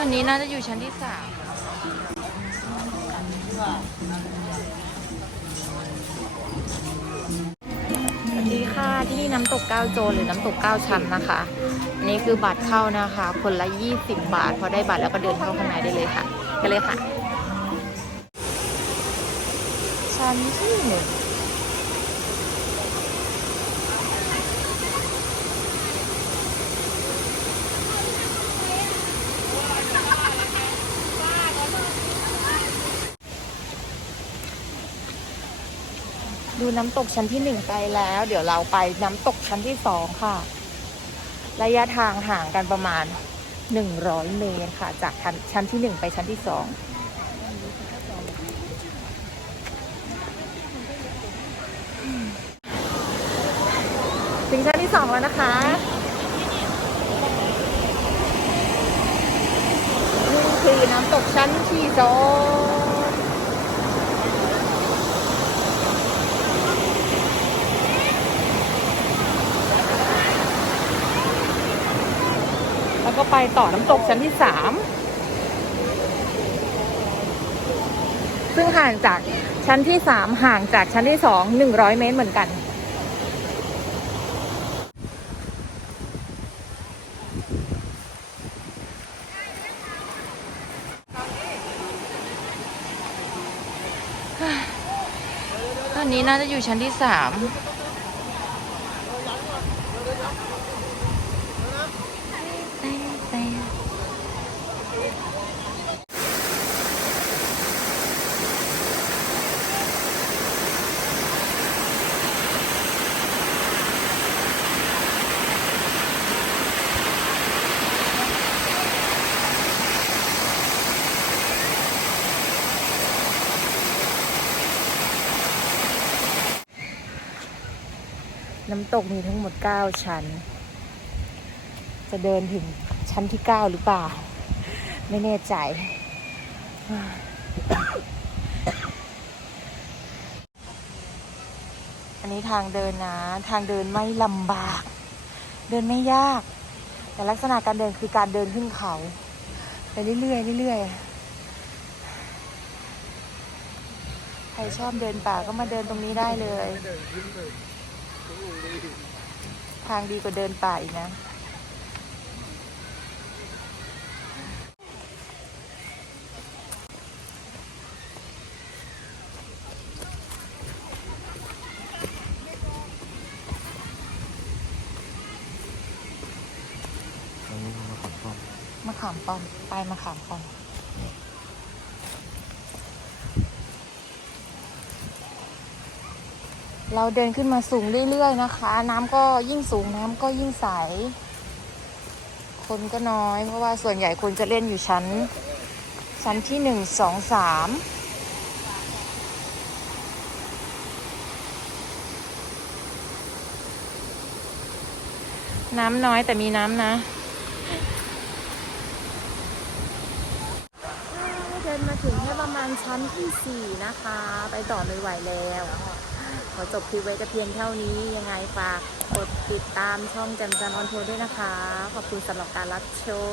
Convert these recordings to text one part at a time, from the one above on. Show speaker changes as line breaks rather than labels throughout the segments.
ตอนนี้น่าจะอยู่ชั้นที่สามสวัสดีค่ะที่นี่น้ำตกเก้าโจรหรือน้ำตกเก้าชั้นนะคะ อันนี้คือบัตรเข้านะคะ คนละ 20 บาท พอได้บัตรแล้วก็เดินเข้าข้างในได้เลยค่ะ กันเลยค่ะ ชั้นที่หนึ่ง ดูน้ำตกชั้นที่หนึ่งไปแล้ว เดี๋ยวเราไปน้ำตกชั้นที่สองค่ะ ระยะทางห่างกันประมาณ100เมตรค่ะ จากชั้นชั้นที่หนึ่งไปชั้นที่สองถึงชั้นที่สองแล้วนะคะนี่คือน้ำตกชั้นที่สอง แล้วก็ไปต่อน้ำตกชั้นที่สามซึ่งห่างจากชั้นที่สามห่างจากชั้นที่สองหนึ่งร้อยเมตรเหมือนกันตอนนี้น่าจะอยู่ชั้นที่สาม น้ำตกมีทั้งหมด 9 ชั้น จะเดินถึงชั้นที่ 9 หรือเปล่า ไม่แน่ใจ อันนี้ทางเดินนะ ทางเดินไม่ลำบาก เดินไม่ยาก แต่ลักษณะการเดินคือการเดินขึ้นเขาไปเรื่อยๆเรื่อยๆใครชอบเดินป่าก็มาเดินตรงนี้ได้เลย ทางดีกว่าเดินป่าอีกนะ
ตรงนี้มาขับป้อม
มะขามป้อม ไปมะขามป้อม เราเดินขึ้นมาสูงเรื่อยๆนะคะ น้ำก็ยิ่งสูงน้ำก็ยิ่งใส คนก็น้อย เพราะว่าส่วนใหญ่คนจะเล่นอยู่ชั้น ชั้นที่หนึ่งสองสามน้ำน้อยแต่มีน้ำนะ เดินมาถึงแค่ประมาณชั้นที่4นะคะ ไปต่อไม่ไหวแล้ว อจบคลิปไว้แต่เพียงเท่านี้ยังไงฝากกดติดตามช่องแจมจันออนโทด้วยนะคะ ขอบคุณสำหรับการรับชม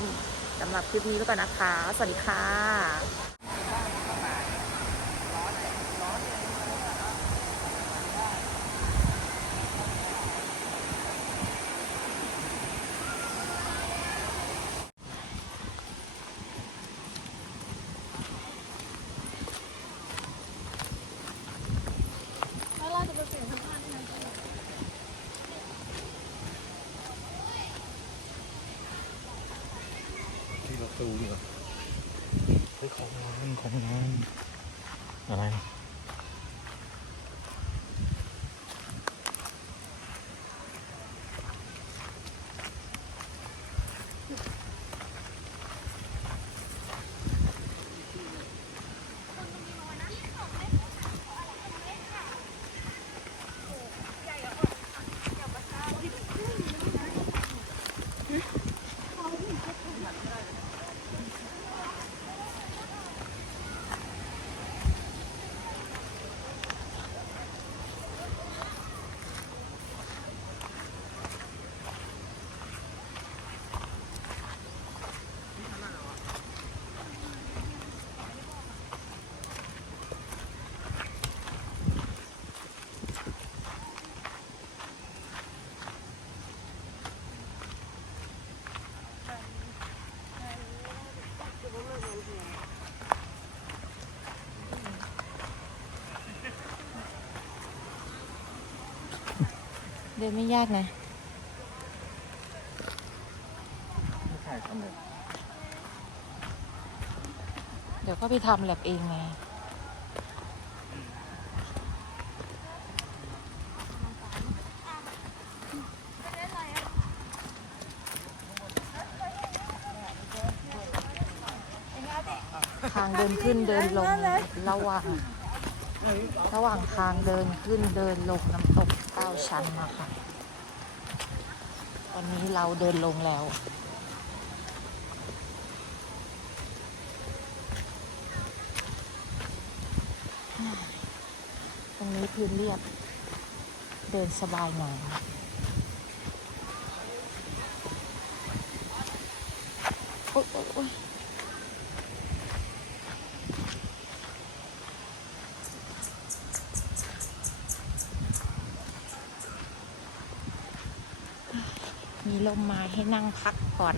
สำหรับคลิปนี้ไปก่อนนะคะ สวัสดีค่ะ ดินไม่ยากนะ
ไม่ใช่ทำเลย
เดี๋ยวก็ไปทำแลบเองไงทางเดินขึ้นเดินลงระหว่างระหว่างทางเดินขึ้นเดินลงน้ำตกเก้าชั้นนะคะวันนี้เราเดินลงแล้ว ตรงนี้พื้นเรียบ เดินสบายหน่อยโอ๊ยโอ๊ย ลมมาให้นั่งพักก่อน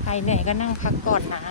ใครเหนื่อยก็นั่งพักก่อนนะ